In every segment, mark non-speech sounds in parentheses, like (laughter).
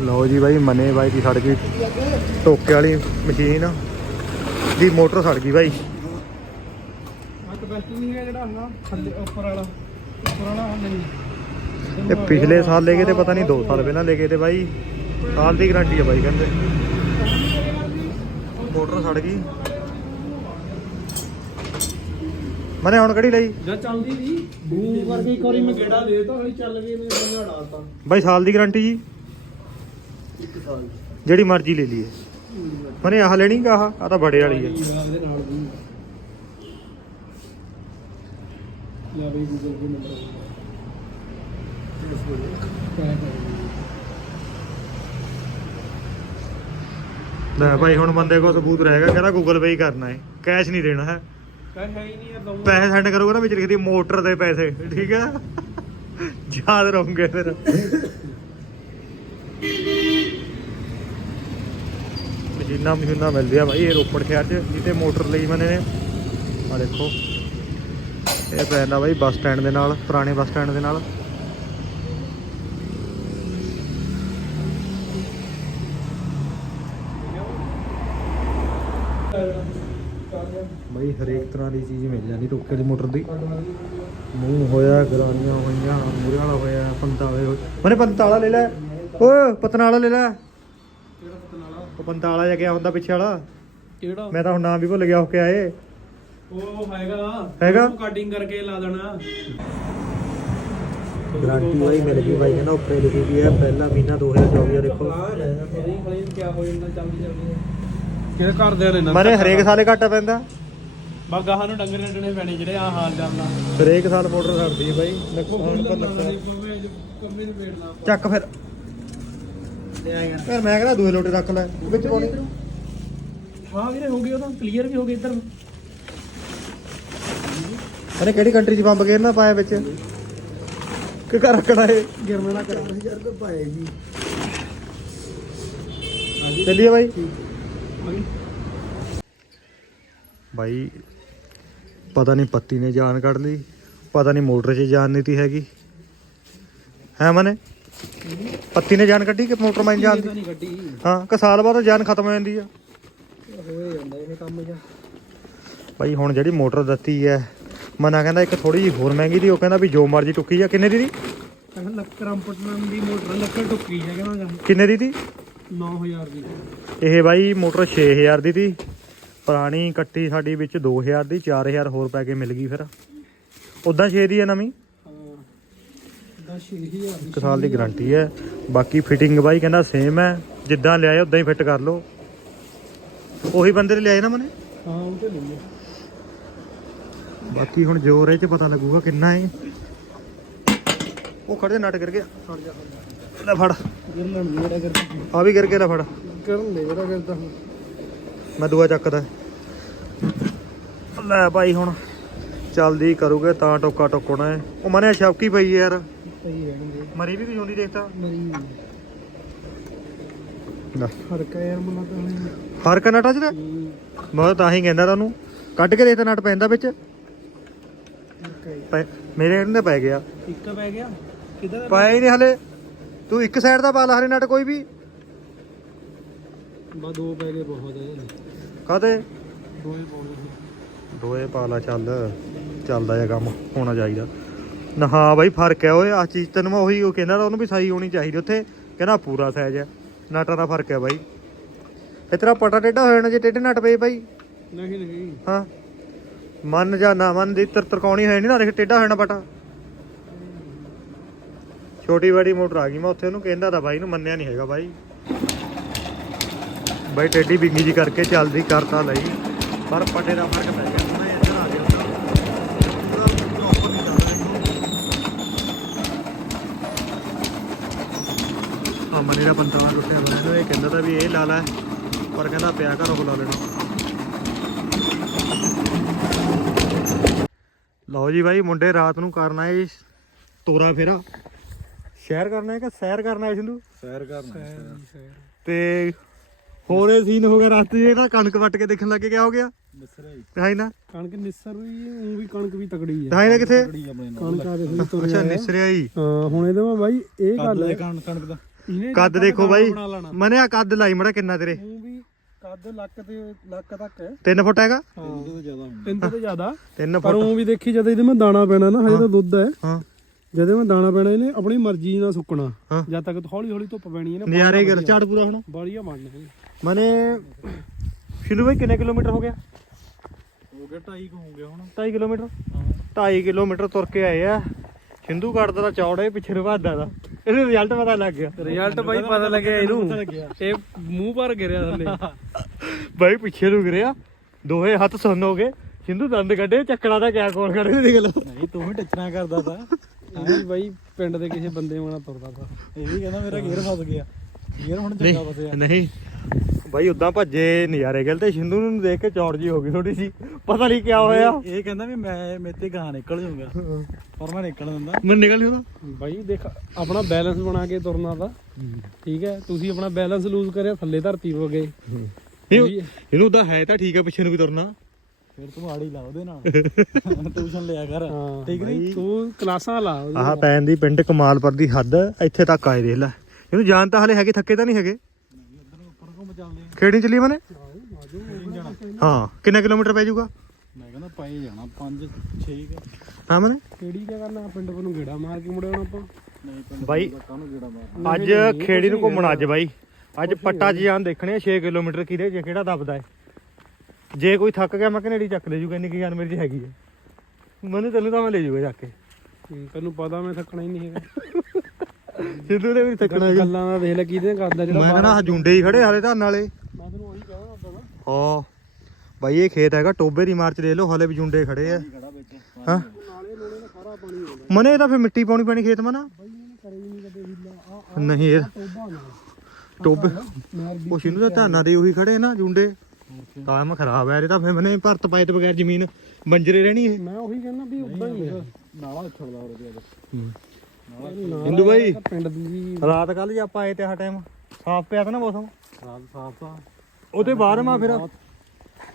ਲਓ ਜੀ ਬਾਈ ਮਨੇ ਬਾਈ ਦੀ ਸੜ ਗਈ ਟੋਕੇ ਵਾਲੀ ਮਸ਼ੀਨ ਦੀ ਮੋਟਰ ਸੜ ਗਈ ਬਾਈ। ਇਹ ਪਿਛਲੇ ਸਾਲ ਲੈ ਗਏ ਤੇ ਪਤਾ ਨਹੀਂ 2 ਸਾਲ ਪਹਿਲਾਂ ਲੈ ਗਏ ਤੇ ਬਾਈ ਸਾਲ ਦੀ ਗਾਰੰਟੀ ਆ ਬਾਈ ਕਹਿੰਦੇ। ਮੋਟਰ ਸੜ ਗਈ। ਮਨੇ ਹੁਣ ਕਿਹੜੀ ਲਈ? ਜਾਂ ਚੱਲਦੀ ਨਹੀਂ। ਬੂ ਕਰਕੇ ਇੱਕ ਵਾਰੀ ਮੈਂ ਗੇੜਾ ਦੇਤਾ ਹੋਈ ਚੱਲ ਗਈ ਮੈਂ ਬੰਗਾ ਡਾਲਤਾ ਬਾਈ ਸਾਲ ਦੀ ਗਾਰੰਟੀ ਜੀ। ਇੱਕ ਸਾਲ ਜਿਹੜੀ ਮਰਜ਼ੀ ਲੈ ਲਈਏ। ਮਨੇ ਆਹ ਲੈਣੀ ਕਾ ਆਹ? ਆਹ ਤਾਂ ਬੜੇ ਵਾਲੀ ਆ। ਇਹਦੇ ਨਾਲ ਵੀ ਲੈ ਬਈ ਗੂਗਲ ਪੇ ਨੰਬਰ ਲੈ ਭਾਈ, ਹੁਣ ਬੰਦੇ ਕੋਲ ਸਬੂਤ ਰਹੇਗਾ, ਕਹਿੰਦਾ ਗੂਗਲ ਪੇ ਹੀ ਕਰਨਾ ਹੈ। ਕੈਸ਼ ਨਹੀਂ ਦੇਣਾ ਹੈ। ਕਹ ਹੈ ਹੀ ਨਹੀਂ ਯਾਰ ਦਊਂਗਾ ਪੈਸੇ ਸੈਂਡ ਕਰੂਗਾ ਨਾ ਵਿੱਚ ਲਿਖਦੀ ਮੋਟਰ ਦੇ ਪੈਸੇ, ਠੀਕ ਹੈ? ਯਾਦ ਰਹੋਗੇ ਫਿਰ। ਮਸ਼ੀਨਾਂ ਮਸ਼ੀਨਾਂ ਮਿਲਦੀਆਂ ਬਾਈ, ਇਹ ਰੋਪੜ ਸ਼ਹਿਰ 'ਚ ਜਿੱਤੇ ਮੋਟਰ ਲਈ ਮੈਨੇ ਨੇ। ਆ ਦੇਖੋ। ਇਹ ਪੈਂਦਾ ਬਾਈ ਬੱਸ ਸਟੈਂਡ ਦੇ ਨਾਲ, ਪੁਰਾਣੇ ਬੱਸ ਸਟੈਂਡ ਦੇ ਨਾਲ। ਭਾਈ ਹਰੇਕ ਤਰ੍ਹਾਂ ਦੀ ਚੀਜ਼ ਮਿਲ ਜਾਂਦੀ ਟੋਕੇ ਦੀ ਮੋਟਰ ਦੀ। ਮੂੰਹ ਹੋਇਆ, ਗਰਾਨੀਆਂ ਹੋਈਆਂ ਮੂਰੇ ਵਾਲਾ ਹੋਇਆ, ਪੰਤਾਲੇ ਹੋਇਆ ਮਨੇ ਪੰਤਾਲਾ ਲੈ ਲੈ। ਓਏ, ਪਤਨਾਲਾ ਲੈ ਲੈ। ਉਹ ਪੰਤਾਲਾ ਜਿਹਾ ਗਿਆ ਹੁੰਦਾ ਪਿੱਛੇ ਵਾਲਾ। ਕਿਹੜਾ? ਮੈਂ ਤਾਂ ਹੁਣ ਨਾਮ ਵੀ ਭੁੱਲ ਗਿਆ ਹੋ ਕੇ ਆਏ ਉਹ ਹੈਗਾ। ਹੈਗਾ? ਕਟਿੰਗ ਕਰਕੇ ਲਾ ਦੇਣਾ। ਗਾਰੰਟੀ ਵਾਲੀ ਮਿਲ ਗਈ ਬਾਈ ਕਹਿੰਦਾ ਉੱਪਰੇ ਲਿਖੀ ਵੀ ਹੈ ਪਹਿਲਾ ਮਹੀਨਾ 2024 ਆ ਦੇਖੋ। ਖੜੀ ਖੜੀ ਕੀ ਹੋ ਜਾਂਦਾ ਚੱਲਦੀ ਚੱਲਦੀ ਕਿਹੜੇ ਘਰਦਿਆਂ ਨੇ ਨਾ ਮਨੇ ਹਰੇਕ ਸਾਲੇ ਘਾਟਾ ਪੈਂਦਾ। ਬਾ ਗਾਹਾਂ ਨੂੰ ਡੰਗਰ ਕੱਢਣੇ ਪੈਣੇ ਜਿਹੜੇ ਆ ਹਾਲ ਚੱਲਦਾ ਹਰੇਕ ਸਾਲ ਮੋਟਰ ਛੱਡਦੀ ਹੈ ਬਾਈ। ਨੁਕਸਾਨ ਪਰ ਨੁਕਸਾਨ ਕੰਮੇ ਨੂੰ ਵੇੜਨਾ ਚੱਕ ਫਿਰ। ਯਾਰ ਮੈਂ ਕਹਿੰਦਾ ਦੂਏ ਲੋਟੇ ਰੱਖ ਲੈ ਵਿੱਚ ਪਾਉਣੀ। ਹਾਂ ਵੀਰੇ ਹੋ ਗਈ ਉਹ ਤਾਂ ਕਲੀਅਰ ਵੀ ਹੋ ਗਈ ਇੱਧਰ। ਅਰੇ ਕਿਹੜੀ ਕੰਟਰੀ 'ਚ ਬੰਬ ਗੇਰਨਾ ਪਾਇਆ ਵਿੱਚ? ਕਿ ਘਰ ਰੱਖਣਾ ਏ ਗਿਰਨਾ ਨਾ ਕਰਾਂ। ਯਾਰ ਕੋ ਪਾਇਆ ਜੀ ਚੱਲੀਏ ਬਾਈ। ਬਾਈ ਪਤਾ ਨਹੀਂ ਪੱਤੀ ਨੇ ਜਾਨ ਕੱਢ ਲਈ ਪਤਾ ਨਹੀਂ ਮੋਟਰ 'ਚ ਜਾਨ ਨਹੀਂ ਤੀ ਹੈਗੀ। ਹੈ ਮਨੇ? ਪੱਤੀ ਨੇ ਜਾਨ ਕੱਢੀ ਕਿ ਮੋਟਰ ਮਾਈਨ ਜਾਨ ਦੀ ਨਹੀਂ ਗੱਡੀ ਹਾਂ ਕਿ ਸਾਲ ਬਾਅਦ ਜਾਨ ਖਤਮ ਹੋ ਜਾਂਦੀ ਆ। ਹੋਏ ਜਾਂਦਾ ਇਹ ਕੰਮ ਜਾਂ। ਬਾਈ ਹੁਣ ਜਿਹੜੀ ਮੋਟਰ ਦਿੱਤੀ ਹੈ ਮਨਾ ਕਹਿੰਦਾ ਇੱਕ ਥੋੜੀ ਜਿਹੀ ਹੋਰ ਮਹਿੰਗੀ ਦੀ ਉਹ ਕਹਿੰਦਾ ਵੀ ਜੋ ਮਰਜ਼ੀ ਟੁੱਕੀ ਜਾ। ਕਿੰਨੇ ਦੀ ਦੀ? ਕਹਿੰਦਾ ਲੱਕੜਾਂ ਪਟnan ਦੀ ਮੋਟਰ ਲੱਕੜ ਟੁੱਕੀ ਹੈ ਕਹਿੰਦਾ ਜਾਂ। ਕਿੰਨੇ ਦੀ ਦੀ? 9000 ਦੀ। ਇਹ ਬਾਈ ਮੋਟਰ 6000 ਦੀ ਤੀ। ਪੁਰਾਣੀ ਕੱਟੀ ਸਾਡੀ ਵਿੱਚ 2000 ਦੀ 4000 ਹੋਰ ਪੈ ਕੇ ਮਿਲ ਗਈ ਫਿਰ। ਉਦਾਂ 6 ਦੀ ਹੈ ਨਵੀਂ? ਹਾਂ ਦਾ 6000 ਇੱਕ ਸਾਲ ਦੀ ਗਾਰੰਟੀ ਹੈ। ਬਾਕੀ ਫਿਟਿੰਗ ਬਾਈ ਕਹਿੰਦਾ ਸੇਮ ਹੈ। ਜਿੱਦਾਂ ਲਿਆਏ ਉਦਾਂ ਹੀ ਫਿੱਟ ਕਰ ਲਓ। ਉਹੀ ਬੰਦੇ ਨੇ ਲਿਆਏ ਨਾ ਮਨੇ? ਹਾਂ ਉਹ ਤੇ ਲਈ ਬਾਕੀ ਹੁਣ ਜੋਰ ਇਹ ਚ ਪਤਾ ਲੱਗੂਗਾ ਕਿੰਨਾ ਹੈ। ਉਹ ਖੜੇ ਨਟ ਕਰ ਗਿਆ। ਛੱਡ ਜਾ ਲੈ ਫੜ। ਆ ਵੀ ਗਿਆ ਲੈ ਫੜ। ਕਰਨ ਦੇ ਮੇਰਾ ਕਰਦਾ ਮੈਂ ਦੂਆ ਚੱਕਦਾ। ਲੈ ਭਾਈ ਹੁਣ। ਚੱਲਦੀ ਕਰੂਗੇ ਤਾਂ ਟੋਕਾ ਟੋਕਣਾ ਉਹ ਮਨੇ ਸ਼ੌਕੀ ਪਈ ਯਾਰ। ਸਹੀ ਰਹਿਣਗੇ। ਮਰੀ ਵੀ ਕੁਝ ਹੁੰਦੀ ਦੇਖਤਾ ਮਰੀ ਲੈ। ਹਰਕਾ ਯਾਰ ਮਨਾ ਤਾਂ ਨਹੀਂ। ਹਰ ਕਾ ਨਟਾ ਚ ਮੈਂ ਤਾਂ ਹੀ ਕਹਿੰਦਾ ਤੁਹਾਨੂੰ। ਕੱਢ ਕੇ ਦੇਖਤਾ ਨਟ ਪੈਂਦਾ ਵਿੱਚ। ਪੈ- ਮੇਰੇ ਇਹਨੇ ਪੈ ਗਿਆ। ਇੱਕ ਪੈ ਗਿਆ? ਕਿਧਰ ਪਾਇਆ ਹੀ ਨਹੀਂ ਹਲੇ। ਤੂੰ ਇੱਕ ਸਾਈਡ ਦਾ ਪਾ ਲਾ ਹਰੇ ਨਟ ਕੋਈ ਵੀ। ਬਾ ਦੋ ਪੈ ਗਏ ਬਹੁਤ ਹੈ ਕਾਤੇ ਦੋਏ ਪਾਉਣੇ ਦੋਏ ਪਾ ਲਾ ਚੱਲ। ਚੱਲਦਾ ਇਹ ਕੰਮ। ਹੋਣਾ ਚਾਹੀਦਾ। ਨਾ ਹਾਂ ਬਾਈ ਫ਼ਰਕ ਹੈ ਓਏ ਆ ਚੀਜ਼ ਤੈਨੂੰ ਮੈਂ ਉਹੀ ਉਹ ਕਹਿੰਦਾ ਉਹਨੂੰ ਵੀ ਸਹੀ ਹੋਣੀ ਚਾਹੀਦੀ ਉੱਥੇ ਕਹਿੰਦਾ ਪੂਰਾ ਸਾਈਜ਼ ਹੈ ਨਟਾਂ ਦਾ ਫ਼ਰਕ ਹੈ ਬਾਈ। ਇਹ ਤੇਰਾ ਪਟਾ ਟੇਢਾ ਹੋ ਜਾਣਾ ਜੇ ਟੇਢੇ ਨਟ ਪਏ ਬਾਈ। ਨਹੀਂ ਨਹੀਂ। ਹਾਂ। ਮਨ ਜਾਂ ਨਾ ਮਨ ਦੀ ਤਰ ਤਰਕਾਉਣੀ ਹੈ ਨਹੀਂ ਨਾ ਦੇਖ ਟੇਢਾ ਹੋ ਜਾਣਾ ਪਟਾ। ਛੋਟੀ ਵਾੜੀ ਮੋਟਰ ਆ ਗਈ ਮੈਂ ਉੱਥੇ ਉਹਨੂੰ ਕਹਿੰਦਾ ਤਾਂ ਬਾਈ ਨੂੰ ਮੰਨਿਆ ਨਹੀਂ ਹੈਗਾ ਬਾਈ। ਬਾਈ ਟੇਢੀ ਬਿੰਗੀ ਜੀ ਕਰਕੇ ਚੱਲਦੀ ਕਰਤਾ ਲਈ। ਪਰ ਪਟੇ ਦਾ ਫ਼ਰਕ ਪੈ ਦੇਖੋ ਆ ਮਨੀ ਦਾ ਪੰਤਾਲਾ ਟੁੱਟਿਆ ਹੋਇਆ। ਇਹਨੂੰ ਇਹ ਕਹਿੰਦਾ ਤਾਂ ਵੀ ਇਹ ਲਾ ਲੈ ਪਰ ਕਹਿੰਦਾ ਪਿਆ ਘਰ ਉਹ ਲਾ ਲੈਣਾ। ਲਓ ਜੀ ਬਾਈ ਮੁੰਡੇ ਰਾਤ ਨੂੰ ਕਰਨਾ ਹੈ ਤੋਰਾ ਫੇਰਾ। ਸ਼ਹਿਰ ਕਰਨਾ ਹੈ ਕਿ ਸੈਰ ਕਰਨਾ ਹੈ ਸਿੰਧੂ? ਸੈਰ ਕਰਨਾ ਤੇ ਹੋਰ ਇਹ ਸੀਨ ਹੋ ਗਿਆ ਰਾਤੀ ਜਿਹੜਾ ਕਣਕ ਵੱਟ ਕੇ ਦੇਖਣ ਲੱਗੇ ਕਿਆ ਹੋ ਗਿਆ? ਹੀ ਦਿਖਾਈ ਨਾ। ਕਣਕ ਨਿਸਰ ਵੀ ਉਹ ਵੀ ਕਣਕ ਵੀ ਤਕੜੀ ਹੈ ਦਿਖਾਈ ਨਾ ਕਿੱਥੇ? ਬੜੀ ਆਪਣੇ ਨਾਲ। ਕਣਕ ਆ ਦੇਖ ਲਈ ਤੁਰ ਅੱਛਾ ਨਿਸਰਿਆ ਹੀ ਹਾਂ ਹੁਣ ਇਹਦੇ ਮੈਂ ਬਾਈ ਇਹ ਗੱਲ ਹੈ। ਕਣਕ ਕਣਕ ਦਾ। ਇਹਨੇ ਕੱਦ ਦੇਖੋ ਬਾਈ। ਬਣਾ ਲੈਣਾ। ਮਨੇ ਆ ਕੱਦ ਲਾਈ ਮੜਾ ਕਿੰਨਾ ਤੇਰੇ? ਉਹ ਵੀ ਕੱਦ ਲੱਕ ਤੇ ਲੱਕ ਤੱਕ ਹੈ। 3 ਫੁੱਟ ਹੈਗਾ? ਹਾਂ। ਤੋਂ ਜ਼ਿਆਦਾ ਤਿੰਨ ਤੋਂ ਜ਼ਿਆਦਾ। 3 ਪਰ ਫੁੱਟ। ਉਹ ਵੀ ਦੇਖੀ ਜਦ ਇਹਦੇ ਮੈਂ ਦਾਣਾ ਪੈਣਾ ਨਾ ਹਜੇ ਤਾਂ ਦੁੱਧ ਹੈ। ਹਾਂ। ਜਦੋਂ ਮੈਂ ਦਾਣਾ ਪੈਣਾ ਇਹਨੇ ਆਪਣੀ ਮਰਜ਼ੀ ਨਾਲ ਸੁੱਕਣਾ। ਹਾਂ। ਜਦ ਤੱਕ ਹੌਲੀ ਹੌਲੀ ਧੁੱਪ ਪੈਣੀ ਹੈ ਨਾ ਨਜ਼ਾਰੇ ਗੱਲ ਝਾੜ ਪੂਰਾ ਹੁਣ। ਬਣਨਾ ਹੈ ਮਨੇ ਸ਼ਿਲੂ ਬਾਈ ਕਿੰਨੇ ਕਿਲੋਮੀਟਰ ਹੋ ਗਿਆ? ਹੋ ਗਿਆ 2.5 ਹੋ ਗਿਆ ਹੁਣ। 2.5 ਕਿਲੋਮੀਟਰ? 2.5 ਕਿਲੋਮੀਟਰ ਤੁਰ ਕੇ ਆਏ ਆ। ਸਿੰਧੂ ਘਾਟ ਦਾ ਚੌੜਾ ਹੀ ਪਿੱਛੇ ਰਵਾਦਾ ਦਾ। ਇਹਨੂੰ ਰਿਜ਼ਲਟ ਪਤਾ ਲੱਗ ਗਿਆ। ਰਿਜ਼ਲਟ ਬਾਈ ਪਤਾ ਲੱਗਿਆ ਇਹਨੂੰ। ਇਹ ਮੂੰਹ ਭਰ ਗਿਰਿਆ ਥੱਲੇ। ਬਾਈ ਪਿੱਛੇ ਨੂੰ ਗਿਰਿਆ। ਦੋਹੇ ਹੱਥ ਸੁੰਨ ਹੋ ਗਏ। ਸਿੰਧੂ ਦੰਦ ਕੱਢੇ ਚੱਕਣਾ ਦਾ ਕਿਆ ਕੋਲ ਖੜੇ ਦੇਖ ਲਓ। ਨਹੀਂ ਤੂੰ ਵੀ ਟੱਚਣਾ ਕਰਦਾ ਤਾ। ਇਹ ਬਾਈ ਪਿੰਡ ਦੇ ਕਿਸੇ ਬੰਦੇ ਵਾਲਾ ਤੁਰਦਾ ਤਾ। ਇਹ ਵੀ ਕਹਿੰਦਾ ਮੇਰਾ ਗੇਅਰ ਫਸ ਗਿਆ। ਗੇਅਰ ਹੁਣ ਚੰਗਾ ਫਸਿਆ। ਨਹੀਂ। ਬਾਈ ਉਦਾਂ ਭੱਜੇ ਨਜ਼ਾਰੇ ਗਲ ਤੇ ਸਿੰਧੂ ਨੂੰ ਦੇਖ ਕੇ ਚੌੜ ਜੀ ਹੋ ਗਈ ਥੋੜੀ ਸੀ ਪਤਾ ਨਹੀਂ ਕਿਆ ਹੋਇਆ। ਇਹ- ਕਹਿੰਦਾ ਵੀ ਮੈਂ ਮੇਰੇ ਤੇ ਗਾਂ ਨਿਕਲ ਜਾਊਗਾ। ਪਰ ਮੈਂ ਨਿਕਲ ਦਿੰਦਾ ਮੈਂ ਨਿਕਲ ਨਹੀਂ ਉਹਦਾ ਬਾਈ ਦੇਖ ਆਪਣਾ ਬੈਲੈਂਸ ਬਣਾ ਕੇ ਤੁਰਨਾ ਤਾਂ। ਠੀਕ ਹੈ? ਤੁਸੀਂ ਆਪਣਾ ਬੈਲੈਂਸ ਲੂਜ਼ ਕਰਿਆ ਥੱਲੇ ਧਰਤੀ ਹੋ ਗਏ। ਇਹ- ਇਹਨੂੰ ਉਦਾਂ ਹੈ ਤਾਂ ਠੀਕ ਆ ਪਿੱਛੇ ਨੂੰ ਵੀ ਤੁਰਨਾ। ਫਿਰ ਤੂੰ ਆੜੀ ਲਾ ਉਹਦੇ ਨਾਲ। (laughs) ਟਿਊਸ਼ਨ ਲਿਆ ਕਰ। ਹਾਂ। ਠੀਕ ਨਹੀਂ? ਤੂੰ ਕਲਾਸਾਂ ਲਾ। ਆਹ ਪੈਣ ਦੀ ਪਿੰਡ ਕਮਾਲਪੁਰ ਦੀ ਹੱਦ ਇੱਥੇ ਤੱਕ ਆਏ ਦੇਖ ਲੈ। ਇਹਨੂੰ ਜਾਣ ਤਾਂ ਹਲੇ ਹੈਗੇ ਥੱਕੇ ਤਾਂ ਨਹੀਂ ਹੈਗੇ ਉਧਰ ਉੱਪਰ ਘੁੰਮ ਚੱਲਦੇ ਆ। ਖੇੜੀ ਚੱਲੀ ਮਨੇ? ਹਾਂ ਕਿੰਨਾ ਕਿਲੋਮੀਟਰ ਪੈ ਜਾਊਗਾ? ਮੈਂ ਕਹਿੰਦਾ ਪਾਈ ਜਾਣਾ 5 6 ਹਾਂ ਮਨੇ? ਕਿਹੜੀ ਕਿਆ ਕਰਨਾ ਪਿੰਡ ਨੂੰ ਗੇੜਾ ਮਾਰ ਕੇ ਮੁੜੇ ਹੁਣ ਆਪਾਂ? ਨਹੀਂ ਪਿੰਡ ਬਾਈ ਕਾਹਨੂੰ ਗੇੜਾ ਮਾਰ ਅੱਜ ਖੇੜੀ ਨੂੰ ਘੁੰਮਣਾ ਅੱਜ ਬਾਈ। ਅੱਜ ਪੱਟਾ ਜੀ ਜਾਨ ਦੇਖਣੇ 6 ਕਿਲੋਮੀਟਰ ਕਿਹਦੇ ਜੇ ਕਿਹੜਾ ਦੱਬਦਾ ਹੈ ਜੇ ਕੋਈ ਥੱਕ ਗਿਆ ਮੈਂ ਕਨੇੜੀ ਚੱਕ ਲੈ ਜੂਗਾ ਇੰਨੀ ਕੀ ਜਾਨ ਮੇਰੀ ਚ ਹੈਗੀ ਹੈ ਮੈਨੂੰ ਤੈਨੂੰ ਤਾਂ ਮੈਂ ਲੈ ਜੂਗਾ ਚੱਕ ਕੇ। ਤੈਨੂੰ ਪਤਾ ਮੈਂ ਥੱਕਣਾ ਹੀ ਨਹੀਂ ਹੈਗਾ। ਸਿੱਧੂ ਨੇ ਵੀ ਥੱਕਣਾ ਜੀ ਗੱਲਾਂ ਦਾ ਦੇਖ ਲੈ ਕਿਹਦੇ ਕਰਦਾ ਜਿਹੜਾ ਮੈਂ ਕਹਿੰਦਾ ਆਹ ਜੁੰਡੇ ਹੀ ਖੜੇ ਹਾਲੇ ਧਰਨ ਵਾਲੇ। ਮੈਂ ਤੈਨੂੰ ਉਹੀ ਕਹਾਂ ਉਦੋਂ ਦਾ ਹਾਂ। ਬਾਈ ਇਹ ਖੇਤ ਹੈਗਾ ਟੋਬੇ ਦੀ ਮਾਰਚ ਦੇ ਲਓ ਹਾਲੇ ਵੀ ਜੁੰਡੇ ਖੜੇ ਆ। ਹਾਂ। ਨਾਲੇ ਲੋਲੇ ਦਾ ਸਾਰਾ ਪਾਣੀ ਆਉਂਦਾ ਮਨੇ ਤਾਂ ਫਿਰ ਮਿੱਟੀ ਪਾਉਣੀ ਪੈਣੀ ਖੇਤ ਮਨਾ? ਨਹੀਂ ਕਦੇ ਹੀਲਾ। ਆ ਨਹੀਂ ਇਹ ਟੋਬਾ ਉਹ ਸ਼ਿੰਦੂ ਦਾ ਧਾਨਾਂ ਦੇ ਉਹੀ ਖੜੇ ਨਾ ਜੁੰਡੇ। ਕਾਇਮ ਖਰਾਬ ਹੈ ਇਹ ਤਾਂ ਫਿਰ ਮਨੇ ਭਰਤ ਪਾਏ ਤੇ ਬਗੈਰ ਜ਼ਮੀਨ ਬੰਜਰੇ ਰਹਿਣੀ ਇਹ। ਮੈਂ ਉਹੀ ਕਹਿੰਦਾ ਵੀ ਉਦਾਂ ਹੀ ਨਾਲਾ ਛੜਦਾ ਉਹਦੇ ਹਿੰਦੂ ਬਾਈ ਪਿੰਡ ਦੀ ਰਾਤ ਕੱਲ ਜੇ ਆਪਾਂ ਆਏ ਤੇ ਆਹ ਟਾਈਮ ਸਾਫ਼ ਪਿਆ ਤਾ ਨਾ ਮੌਸਮ? ਸਾਫ਼ ਸਾਫ਼ ਤਾਂ ਉਹਦੇ ਬਾਅਦ ਮਾ ਫਿਰ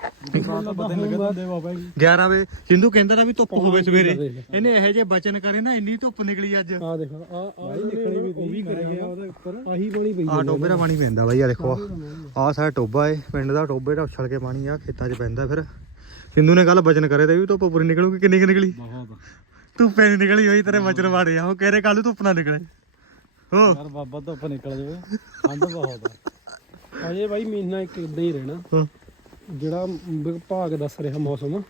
ਪਤਾ ਨਹੀਂ ਲੱਗਦਾ ਹੁੰਦੇ ਬਾਬਾ ਜੀ 11 ਵਜੇ ਸਿੰਧੂ ਕਹਿੰਦਾ ਨਾ ਵੀ ਧੁੱਪ ਹੋਵੇ ਸਵੇਰੇ। ਇਹਨੇ ਇਹੋ ਜਿਹੇ ਬਚਨ ਕਰੇ ਨਾ ਇੰਨੀ ਧੁੱਪ ਨਿਕਲੀ ਅੱਜ। ਆ ਦੇਖ ਆ ਆ ਨਿਕਲੀ ਵੀ ਵੀ ਕਰ ਗਿਆ ਉਹਦੇ ਉੱਪਰ। ਆਹੀ ਬਣੀ ਪਈ ਆ। ਟੋਬੇ ਦਾ ਪਾਣੀ ਪੈਂਦਾ ਬਾਈ ਆ ਦੇਖੋ ਆ ਸਾਡਾ ਟੋਬਾ ਏ ਪਿੰਡ ਦਾ ਟੋਬੇ ਦਾ ਉਛਲ ਕੇ ਪਾਣੀ ਆ ਖੇਤਾਂ 'ਚ ਪੈਂਦਾ ਫਿਰ। ਸਿੰਧੂ ਨੇ ਕੱਲ ਬਚਨ ਕਰੇ ਤੇ ਵੀ ਧੁੱਪ ਪੂਰੀ ਨਿਕਲੂਗੀ ਕਿੰਨੀ ਕਿ ਨਿਕਲੀ? ਬਹੁਤ। ਧੁੱਪੇ ਨਹੀਂ ਨਿਕਲੀ ਹੋਈ ਤੇਰੇ ਬਚਨ ਵਾੜੇ ਆ ਉਹ ਕਹਿ ਰਹੇ ਕੱਲ ਧੁੱਪ ਨਾ ਨਿਕਲੇ? ਹੋ। ਯਾਰ ਬਾਬਾ ਧੁੱਪ ਨਿਕਲ ਜਾਵੇ। ਠੰਡ ਬਹੁਤ ਆ। ਅਜੇ ਬਾਈ ਮਹੀਨਾ ਇੱਕ ਇਦਾਂ ਹੀ ਰਹਿਣਾ। ਹਾਂ। ਜਿਹੜਾ ਵਿਭਾਗ ਦੱਸ ਰਿਹਾ ਮੌਸਮ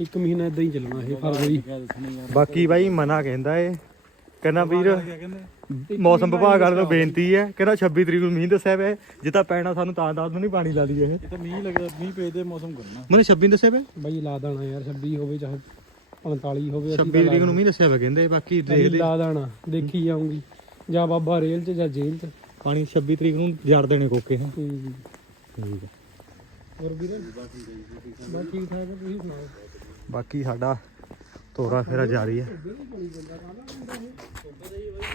ਇੱਕ ਮਹੀਨਾ ਇਦਾਂ ਹੀ ਚੱਲਣਾ ਇਹ ਫਰਵਰੀ ਬਾਕੀ ਬਾਈ ਮਨਾ ਕਹਿੰਦਾ ਏ। ਕਹਿੰਦਾ ਵੀਰ ਮੌਸਮ ਵਿਭਾਗ ਵਾਲੇ ਤੋਂ ਬੇਨਤੀ ਹੈ ਕਹਿੰਦਾ 26 ਤਰੀਕ ਨੂੰ ਮੀਂਹ ਦੱਸਿਆ ਪਿਆ। ਜੇ ਤਾਂ ਪੈਣਾ ਸਾਨੂੰ ਤਾਂ ਦੱਸ ਦੋ ਨਹੀਂ ਪਾਣੀ ਲਾ ਲਈਏ ਇਹ। ਇਹ ਤਾਂ ਮੀਂਹ ਲੱਗਦਾ ਮੀਂਹ ਪੇਦੇ ਮੌਸਮ ਕਰਨਾ। ਮੈਨੂੰ 26 ਦੱਸਿਆ ਪਿਆ ਬਾਈ ਲਾ ਦੇਣਾ ਯਾਰ 26 ਹੋਵੇ ਚਾਹੇ 45 ਹੋਵੇ 26 ਤਰੀਕ ਨੂੰ ਮੀਂਹ ਦੱਸਿਆ ਪਿਆ ਕਹਿੰਦੇ ਬਾਕੀ ਅਸੀਂ ਦੇਖਦੇ ਲਾ ਦੇਣਾ ਦੇਖੀ ਜਾਊਂਗੀ। ਜਾਂ ਬਾਬਾ ਰੇਲ 'ਚ ਜਾਂ ਜੇਲ੍ਹ 'ਚ। ਪਾਣੀ 26 ਤਰੀਕ ਨੂੰ ਜੜ ਦੇਣੇ ਕੋਕੇ ਹਾਂ। ਹੂੰ। ਠੀਕ ਹੈ ਹੋਰ ਵੀਰੇ? ਬਸ ਠੀਕ ਠਾਕ ਹੈ ਤੁਸੀਂ ਸੁਣਾਓ? ਬਾਕੀ ਸਾਡਾ ਤੋਰਾ ਫੇਰਾ ਜਾਰੀ ਹੈ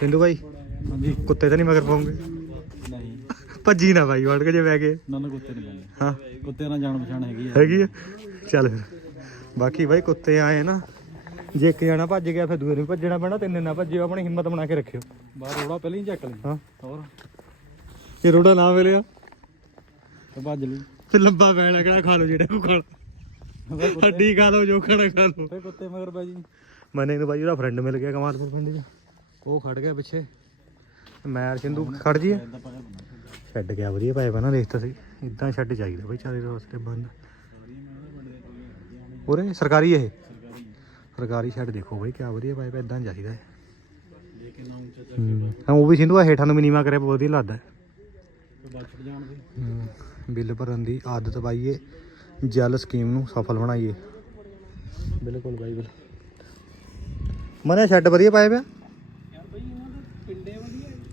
ਸਿੰਧੂ ਬਾਈ ਹਾਂਜੀ। ਕੁੱਤੇ ਤਾਂ ਨਹੀਂ ਮਗਰ ਪਾਉਂਗੇ? ਨਹੀਂ। ਭੱਜੀ ਨਾ ਬਾਈ ਵੜ ਕੇ ਜੇ ਬਹਿ ਗਏ ਨਾ ਨਾ ਕੁੱਤੇ ਨਹੀਂ ਹਾਂ। ਕੁੱਤੇ ਨਾਲ ਜਾਣ ਪਛਾਣ ਹੈਗੀ ਆ। ਹੈਗੀ ਆ। ਚੱਲ ਫਿਰ। ਬਾਕੀ ਬਾਈ ਕੁੱਤੇ ਆਏ ਨਾ ਜੇ ਇੱਕ ਜਣਾ ਭੱਜ ਗਿਆ ਫਿਰ ਦੂਏ ਨੂੰ ਭੱਜਣਾ ਪੈਣਾ ਤਿੰਨੇ ਨਾ ਭੱਜਿਓ ਆਪਣੀ ਹਿੰਮਤ ਬਣਾ ਕੇ ਰੱਖਿਓ। ਬਾਹਰ ਰੋੜਾ ਪਹਿਲਾਂ ਹੀ ਚੱਕ ਲਈ ਹਾਂ। ਹੋਰ? ਜੇ ਰੋੜਾ ਨਾ ਮਿਲਿਆ ਤੇ ਭੱਜ ਲਈ। ਤੇ ਲੰਬਾ ਪੈਣਾ ਕਿਹੜਾ ਖਾ ਲਓ ਜਿਹੜਾ ਕੋ ਖਾਣਾ ਹੱਡੀ ਖਾ ਲਓ ਜੋ ਖਾਣਾ ਖਾ ਲਓ। ਫੇ ਕੁੱਤੇ ਮਗਰ ਜੀ। ਮੈਨੇ ਨੂੰ ਬਾਈ ਉਹਦਾ ਫਰੈਂਡ ਮਿਲ ਗਿਆ ਕਮਾਲਪੁਰ ਪਿੰਡ 'ਚ। ਉਹ ਖੜ ਗਿਆ ਪਿੱਛੇ। ਮੈਰ ਸਿੰਧੂ ਖੜ ਜੀ ਪਾਇਆ ਛੱਡ ਗਿਆ ਵਧੀਆ ਪਾਇਪ ਆ ਨਾ ਤਾਂ ਸਹੀ। ਇਦਾਂ ਛੱਡ ਚਾਹੀਦਾ ਬਈ ਚਾਰੇ ਰਸਤੇ ਬੰਦ। ਉਰੇ ਸਰਕਾਰੀ ਇਹ? ਸਰਕਾਰੀ ਛੱਡ ਦੇਖੋ ਬਈ ਕਿਆ ਵਧੀਆ ਪਾਇਪ ਇਦਾਂ ਚਾਹੀਦਾ ਹੈ ਹੂੰ ਉਹ ਵੀ ਸਿੰਧੂ ਆ ਹੇਠਾਂ ਨੂੰ ਮਿਨੀਮਾ ਕਰਿਆ ਬਹੁਤ ਵਧੀਆ ਲੱਗਦਾ। ਹੈ। ਬਿੱਲ ਭਰਨ ਦੀ ਆਦਤ ਪਾਈਏ ਜਲ ਸਕੀਮ ਨੂੰ ਸਫਲ ਬਣਾਈਏ। ਬਿਲਕੁਲ ਬਾਈ ਬਿਲ ਮਨੇ ਛੱਡ ਵਧੀਆ ਪਾਇਆ ਪਿਆ? ਬਾਈ ਇਹਨਾਂ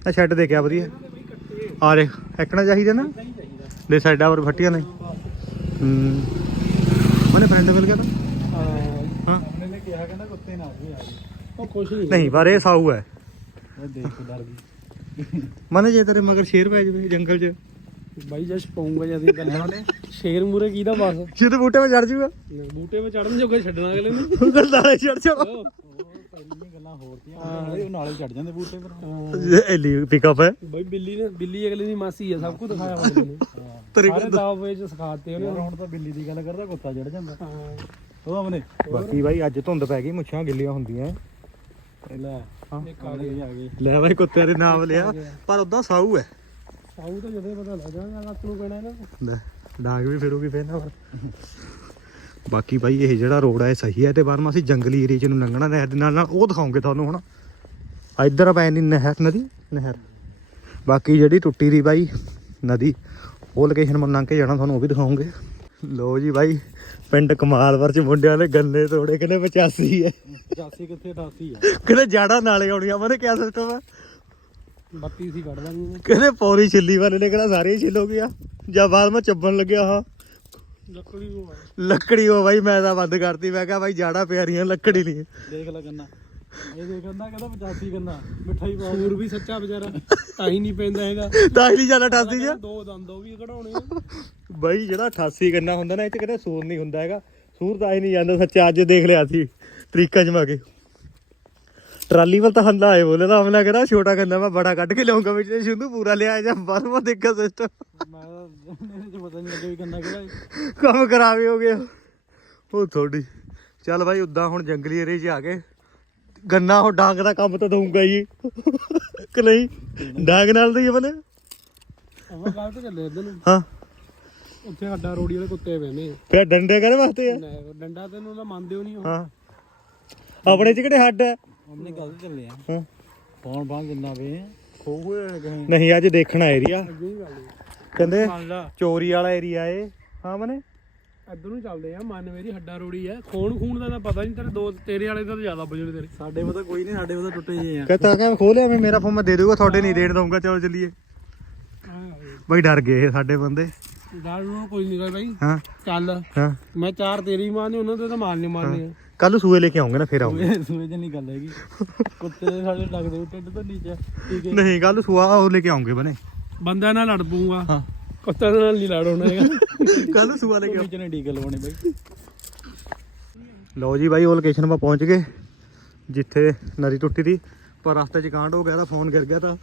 ਦੇ ਆ ਦੇਖਿਆ ਵਧੀਆ। ਆ ਦੇਖ ਐਕਣਾ ਚਾਹੀਦਾ ਨਾ? ਦੇ ਸਾਈਡਾਂ ਪਰ ਫੱਟੀਆਂ ਨੇ। ਹੂੰ। ਮਨੇ ਫਰੈਂਡ ਮਿਲ ਗਿਆ ਤਾਂ? ਹਾਂ। ਉਹਨੇ ਨੇ ਕਿਹਾ ਕਹਿੰਦਾ ਕੁੱਤੇ ਨਾ ਆ ਜੀ ਉਹ ਖੁਸ਼ ਨਹੀਂ ਨਹੀਂ ਪਰ ਇਹ ਸਾਊ ਹੈ। ਉਹ ਦੇਖ ਡਰ ਗਈ। ਮਨੇ ਜੇ ਤੇਰੇ ਮਗਰ ਸ਼ੇਰ ਪੈ ਜਾਵੇ ਜੰਗਲ 'ਚ। ਬਾਈ ਜਸ਼ ਪਾਉਂਗਾ ਜਦ ਇਹ ਗੱਲਾਂ ਸ਼ੇਰ ਮੂਰੇ ਕੀਦਾ ਬਸ? ਜੇ ਤੇ ਬੂਟੇ 'ਤੇ ਚੜ ਜੂਗਾ। ਬੂਟੇ 'ਤੇ ਚੜਨ ਜੋਗਾ ਛੱਡਣਾ ਅਗਲੇ ਨੂੰ। ਗਲਦਾਰੇ ਚੜ ਜਾਣਾ ਉਹ ਪਹਿਲੀਆਂ ਗੱਲਾਂ ਹੋਰ ਤੀ ਉਹ ਨਾਲੇ ਚੜ ਜਾਂਦੇ ਬੂਟੇ ਪਰ ਐਲੀ ਪਿਕਅਪ ਹੈ। ਬਈ ਬਿੱਲੀ ਨੇ ਬਿੱਲੀ ਅਗਲੇ ਦੀ ਮਾਸੀ ਹੈ ਸਭ ਕੁਝ ਦਿਖਾਇਆ ਬੰਦੇ ਨੇ। ਸਾਰੇ ਦਾਅ ਵਿੱਚ ਸਿਖਾਤੇ ਉਹਨੇ। ਹੁਣ ਤਾਂ ਬਿੱਲੀ ਦੀ ਗੱਲ ਕਰਦਾ ਕੁੱਤਾ ਚੜ ਜਾਂਦਾ। ਉਹ ਆਪਣੇ ਬਾਕੀ ਬਾਈ ਅੱਜ ਧੁੰਦ ਪੈ ਗਈ ਮੁੱਛਾਂ ਗਿੱਲੀਆਂ ਹੁੰਦੀਆਂ। ਲੈ ਆ ਆ ਲੈ ਬਾਈ ਕੁੱਤੇ ਦੇ ਨਾਮ ਲਿਆ। ਪਰ ਉਦਾਂ ਸਾਊ ਹੈ। ਸਾਊ ਤਾਂ ਜਦੋਂ ਪਤਾ ਲੱਗ ਜਾਣਾ ਰਾਤ ਨੂੰ ਪੈਣਾ ਨਾ। ਲੈ ਡਾਂਗ ਵੀ ਫਿਰੂਗੀ ਫੇਰ ਨਾ ਫਿਰ। ਬਾਕੀ ਬਾਈ ਇਹ ਜਿਹੜਾ ਰੋਡ ਹੈ ਇਹ ਸਹੀ ਹੈ ਤੇ ਬਾਅਦ ਅਸੀਂ ਜੰਗਲੀ ਏਰੀਆ ਚ ਨੂੰ ਲੰਘਣਾ ਨਹਿਰ ਦੇ ਨਾਲ ਨਾਲ ਉਹ ਦਿਖਾਉਂਗੇ ਤੁਹਾਨੂੰ ਹੁਣ। ਇੱਧਰ ਪੈ ਨਹੀਂ ਨਹਿਰ ਨਦੀ? ਨਹਿਰ। ਬਾਕੀ ਜਿਹੜੀ ਟੁੱਟੀ ਦੀ ਬਾਈ ਨਦੀ ਉਹ ਲੋਕੇਸ਼ਨ ਮਨ ਲੰਘ ਕੇ ਜਾਣਾ ਤੁਹਾਨੂੰ ਉਹ ਵੀ ਦਿਖਾਉਂਗੇ। ਲੋ ਜੀ ਬਾਈ ਪਿੰਡ ਕਮਾਲਵਰ ਚ ਮੁੰਡਿਆਂ ਨੇ ਗੰਨੇ ਤੋੜੇ ਕਹਿੰਦੇ 85 ਹੈ 85 ਕਿੱਥੇ 88 ਆ। ਕਹਿੰਦੇ ਜਾੜਾ ਨਾਲੇ ਆਉਣੀਆਂ ਮਨੇ ਕਿਆ ਸਿਸਟਮ ਹੈ 32 ਸੀ ਕੱਢ ਉਹਨੇ ਕਹਿੰਦੇ ਪੌੜੀ ਛਿੱਲੀ ਵਾਲੇ ਨੇ ਕਿਹੜਾ ਸਾਰੇ ਹੀ ਛਿੱਲੋ ਗਿਆ ਜਾਂ ਬਾਅਦ ਮੈਂ ਚੱਬਣ ਲੱਗਿਆ ਹਾਂ ਲੱਕੜੀ ਉਹ ਆ। ਲੱਕੜੀ ਉਹ ਬਾਈ ਮੈਂ ਤਾਂ ਬੰਦ ਕਰਤੀ। ਮੈਂ ਕਿਹਾ ਬਾਈ ਜਾੜਾ ਪਿਆਰੀਆਂ ਲੱਕੜੀ ਨਹੀਂ ਦੇਖ ਲੈ ਕੰਨਾ। ਇਹ ਦੇਖ ਕੰਨਾ ਕਹਿੰਦਾ 85 ਕੰਨਾ। ਮਿਠਾਈ ਪਾਉ ਸੂਰ ਵੀ ਸੱਚਾ ਵਿਚਾਰਾ ਤਾਂ ਹੀ ਨਹੀਂ ਪੈਂਦਾ ਹੈਗਾ। ਤਾਂ ਹੀ ਨਹੀਂ ਜਾਣਾ 88 ਚ। ਦੋ ਦੰਦ ਉਹ ਵੀ ਕਢਾਉਣੇ ਬਾਈ ਜਿਹੜਾ 88 ਗੰਨਾ ਹੁੰਦਾ ਨਾ ਇਹ ਚ ਕਹਿੰਦੇ ਸੂਰ ਨਹੀਂ ਹੁੰਦਾ ਹੈਗਾ। ਸੂਰ ਤਾਂ ਹੀ ਨਹੀਂ ਜਾਂਦਾ ਸੱਚਾ ਅੱਜ ਦੇਖ ਲਿਆ ਸੀ। ਤਰੀਕਾ ਜਮਾ ਕੇ। ਟਰਾਲੀ ਵੱਲ ਤਾਂ ਹੰਦਾ ਆਏ ਬੋਲੇ ਤਾਂ ਹਮਲਾ ਕਰਾ ਛੋਟਾ ਗੰਨਾ ਮੈਂ ਬੜਾ ਕੱਢ ਕੇ ਲਿਆਉਂਗਾ ਵਿੱਚ ਸ਼ੁੰਦੂ ਪੂਰਾ ਲਿਆ ਜਾਂ ਬਾਅਦ ਮੈਂ ਦੇਖਿਆ ਸਿਸਟਮ ਮੈਂ ਤਾਂ ਇਹਦੇ ਚ ਪਤਾ ਨਹੀਂ ਲੱਗਿਆ ਵੀ ਕੰਨਾ ਕਿਹੜਾ ਹੈ। ਕੰਮ ਖਰਾਬ ਹੀ ਹੋ ਗਿਆ। ਉਹ ਥੋੜੀ। ਚੱਲ ਬਾਈ ਉਦਾਂ ਹੁਣ ਜੰਗਲੀ ਏਰੀਏ 'ਚ ਆ ਗਏ ਗੰਨਾ ਉਹ ਡਾਂਗ ਦਾ ਕੰਮ ਤਾਂ ਦਊਂਗਾ ਹੀ। ਕਿ ਨਹੀਂ? ਡਾਂਗ ਨਾਲ ਦੀ ਬਨੇ ਆਪਾਂ ਕੱਲ ਤੇ ਚੱਲੇ ਇੱਧਰ ਨੂੰ? ਹਾਂ। ਉੱਥੇ ਸਾਡਾ ਰੋੜੀ ਵਾਲੇ ਕੁੱਤੇ ਪੈਨੇ ਫਿਰ ਡੰਡੇ ਕਰੇ ਵਾਸਤੇ ਆ? ਡੰਡਾ ਤੈਨੂੰ ਤਾਂ ਮੰਨਦੇ ਹੋ ਨਹੀਂ ਉਹ। ਹਾਂ। ਆਪਣੇ 'ਚ ਕਿਹੜੇ ਹੱਡ ਹੈ ਉਹਨੇ ਗੱਲ ਚੱਲੇ ਆ। ਹਾਂ। ਫੋਨ ਬਾਹਰ ਜਿੰਨਾ ਵੇ ਖੋ ਹੋਏ ਕਹੀਂ ਨਹੀਂ ਅੱਜ ਦੇਖਣਾ ਏਰੀਆ ਅੱਗੇ ਹੀ ਗੱਲ ਹੈ ਕਹਿੰਦੇ ਮੰਨ ਲਾ। ਚੋਰੀ ਵਾਲਾ ਏਰੀਆ ਏ ਹਾਂ ਮਨੇ? ਇੱਧਰ ਨੂੰ ਚੱਲਦੇ ਆ ਮਨ ਮੇਰੀ ਹੱਡਾ ਰੋੜੀ ਆ। ਖੂਨ ਖੂਨ ਦਾ ਤਾਂ ਪਤਾ ਨਹੀਂ ਤੇਰੇ ਦੋ ਤੇਰੇ ਵਾਲੇ ਦਾ ਤਾਂ ਜ਼ਿਆਦਾ ਬਜਣ ਤੇਰੇ। ਸਾਡੇ ਪਤਾ ਕੋਈ ਨਹੀਂ ਸਾਡੇ ਪਤਾ ਟੁੱਟੇ ਜੇ ਆ। ਕਹਤਾ ਕਿ ਖੋਲਿਆ ਮੈਂ ਮੇਰਾ ਫੋਨ ਮੈਂ ਦੇ ਦੂੰਗਾ ਤੁਹਾਡੇ ਨਹੀਂ ਦੇਣ ਦਊਂਗਾ। ਚਲੋ ਚੱਲੀਏ। ਬਾਈ ਡਰ ਗਏ ਸਾਡੇ ਬੰਦੇ। ਗੱਲ ਨੂੰ ਕੋਈ ਨਹੀਂ ਗਾ ਬਾਈ। ਹਾਂ। ਚੱਲ। ਹਾਂ। ਮੈਂ ਚਾਰ ਤੇਰੀ ਮਾਰਨੇ ਉਹਨਾਂ ਦੇ ਤਾਂ ਮਾਰਨੇ ਮਾਰਨੇ ਆ। ਕੱਲ ਸੂਏ ਲੈ ਕੇ ਆਉਂਗੇ ਨਾ ਫਿਰ ਆਉਂਗੇ। ਸੂਏ ਚ ਨਹੀਂ ਗੱਲ ਹੈਗੀ। ਕੁੱਤੇ ਦੇ ਸਾਡੇ ਲੱਗਦੇ ਢਿੱਡ ਤੋਂ ਨੀਚੇ ਠੀਕ ਹੈ। ਨਹੀਂ ਕੱਲ ਸੂਆ ਉਹ ਲੈ ਕੇ ਆਉਂਗੇ ਬਨੇ ਬੰਦਿਆਂ ਨਾਲ ਲੜ ਪੂੰਗਾ ਹਾਂ। ਕੁੱਤੇ ਦੇ ਨਾਲ ਨਹੀਂ ਲੜ ਹੋਣਾ ਹੈਗਾ। ਕੱਲ ਸੂਆ ਲੈ ਕੇ ਨੀਚੇ ਨੇ ਡੀਕਲ ਲਵਾਉਣੇ ਬਾਈ। ਲਓ ਜੀ ਬਾਈ ਉਹ ਲੋਕੇਸ਼ਨ 'ਪਾ ਪਹੁੰਚ ਗਏ। ਜਿੱਥੇ ਨਦੀ ਟੁੱਟੀ ਦੀ। ਪਰ ਰਸਤੇ 'ਚ ਕਾਂਡ ਹੋ ਗਿਆ ਤਾਂ ਫੋਨ ਕਰ ਗਿਆ ਤਾਂ।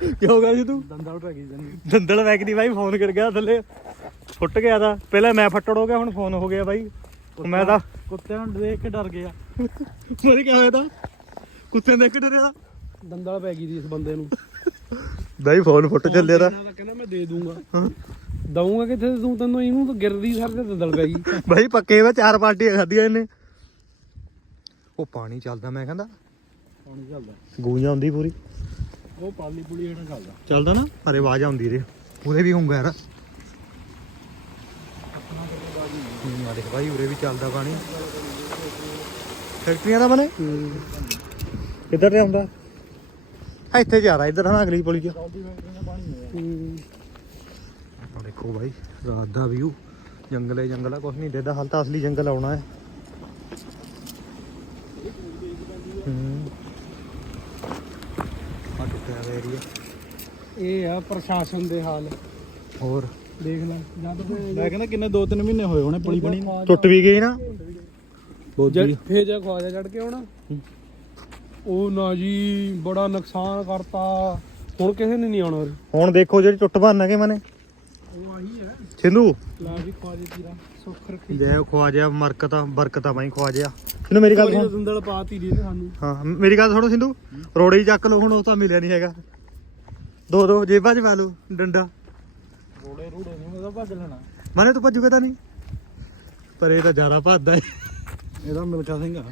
ਕੀ ਹੋ ਗਿਆ ਜੀ ਤੂੰ? ਦੰਦਾਲ ਪੈ ਗਈ ਜਨ ਦੰਦਲ ਵੈਕ ਦੀ ਬਾਈ ਫੋਨ ਕਰ ਗਿਆ ਥੱਲੇ। ਫੁੱਟ ਗਿਆ ਤਾਂ। ਪਹਿਲਾਂ ਮੈਂ ਫੱਟੜ ਹੋ ਗਿਆ ਹੁਣ ਫੋਨ ਹੋ ਗਿਆ ਬਾਈ। ਮੈਂ ਤਾਂ ਕੁੱਤੇ ਨੂੰ ਦੇਖ ਕੇ ਡਰ ਗਿਆ। ਮੇਰੇ ਕੀ ਹੋਇਆ ਤਾਂ। ਕੁੱਤੇ ਨੇ ਕਿ ਡਰਿਆ। ਦੰਦਲ ਪੈ ਗਈ ਦੀ ਇਸ ਬੰਦੇ ਨੂੰ। ਬਾਈ ਫੋਨ ਫੁੱਟ ਚੱਲਿਆ ਤਾਂ। ਤਾਂ ਕਹਿੰਦਾ ਮੈਂ ਦੇ ਦੂੰਗਾ। ਦਊਂਗਾ ਕਿੱਥੇ ਤੂੰ ਤੈਨੂੰ ਇਹਨੂੰ ਤਾਂ ਗਿਰਦੀ ਸਰ ਤੇ ਦੰਦਲ ਪੈ ਗਈ। ਬਾਈ ਪੱਕੇ ਵਾ ਚਾਰ ਪਾਰਟੀਆਂ ਖਾਧੀਆਂ ਇਹਨੇ। ਉਹ ਪਾਣੀ ਚੱਲਦਾ ਮੈਂ ਕਹਿੰਦਾ। ਹੁਣ ਚੱਲਦਾ ਗੂੰਜਾਂ ਹੁੰਦੀ ਪੂਰੀ? ਉਹ ਪਾਲੀ ਪੁਲੀ ਜਿਹੜਾ ਚੱਲਦਾ ਚੱਲਦਾ ਨਾ ਪਰ ਆਵਾਜ਼ ਆਉਂਦੀ ਰੇ ਉਰੇ ਵੀ ਹੋਊਗਾ ਯਾਰ। ਹੂੰ, ਆ ਦੇਖ ਭਾਈ ਉਰੇ ਵੀ ਚੱਲਦਾ ਪਾਣੀ। ਫੈਕਟਰੀਆਂ ਦਾ ਬਣੇ? ਕਿੱਧਰ ਤੇ ਆਉਂਦਾ ਆ ਇੱਥੇ ਜਾ ਰਹਾ ਇੱਧਰ ਹਨਾ ਅਗਲੀ ਪੁਲੀ ਚ। ਚੌਦੀ ਫੈਕਟਰੀ ਦਾ ਪਾਣੀ ਹੋਇਆ। ਹੂੰ। ਆ ਦੇਖੋ ਭਾਈ ਰਾਤ ਦਾ ਵਿਊ ਜੰਗਲੇ ਜੰਗਲ ਆ ਕੁਛ ਨਹੀਂ ਦੇਦਾ ਹਾਲ ਤਾਂ ਅਸਲੀ ਜੰਗਲ ਆਉਣਾ ਹੂੰ। ਆ ਟੁੱਟਿਆ ਹੋਇਆ ਏਰੀਆ ਇਹ ਆ ਪ੍ਰਸ਼ਾਸਨ ਦੇ ਹਾਲ। ਹੋਰ? ਦੇਖ ਲੈ ਜਦ ਮੈਂ ਕਹਿੰਦਾ ਕਿੰਨੇ 2-3 ਮਹੀਨੇ ਹੋਏ ਹੋਣੇ ਪੁਲੀ ਬਣੀ ਨੂੰ। ਟੁੱਟ ਵੀ ਗਈ ਨਾ? ਜਦ ਫੇਰ ਜੇ ਖਵਾਜਾ ਚੜ ਕੇ ਆਉਣਾ। ਉਹ ਨਾ ਜੀ ਬੜਾ ਨੁਕਸਾਨ ਕਰਤਾ। ਹੁਣ ਕਿਸੇ ਨੇ ਨਹੀਂ ਆਉਣਾ ਉਰੇ। ਹੁਣ ਦੇਖੋ ਜਿਹੜੀ ਟੁੱਟ ਭੰਨਾਗੇ ਮਨੇ। ਉਹ ਆਹੀ ਸਿੰਧੂ ਲਾ ਵੀ ਖਵਾਜੇ ਤੀਰਾ ਸੁੱਖ ਰੱਖੀ। ਜੈ ਖਵਾਜਾ ਬਰਕਤਾਂ ਬਰਕਤਾਂ ਬਾਈ ਖਵਾਜਾ ਸਿੰਧੂ ਮੇਰੀ ਗੱਲ ਸੁਣ। ਦੰਦਲ ਪਾਤੀ ਦੀ ਇਹਨੇ ਸਾਨੂੰ। ਹਾਂ ਮੇਰੀ ਗੱਲ ਸੁਣੋ ਸਿੰਧੂ ਰੋੜੇ ਹੀ ਚੱਕ ਲਓ ਹੁਣ ਉਹ ਤਾਂ ਮਿਲਿਆ ਨਹੀਂ ਹੈਗਾ। ਦੋ ਦੋ ਜੇਬਾਂ 'ਚ ਪਾ ਲਓ ਡੰਡਾ। ਰੋੜੇ ਰੂੜੇ ਨਹੀਂ ਉਹਦਾ ਭੱਜ ਲੈਣਾ। ਮਨੇ ਤੂੰ ਭੱਜੂਗਾ ਤਾਂ ਨਹੀਂ? ਪਰ ਇਹ ਤਾਂ ਜ਼ਿਆਦਾ ਭੱਜਦਾ ਹੈ ਇਹਦਾ ਮਿਲਖਾ ਸਿੰਘ ਆ।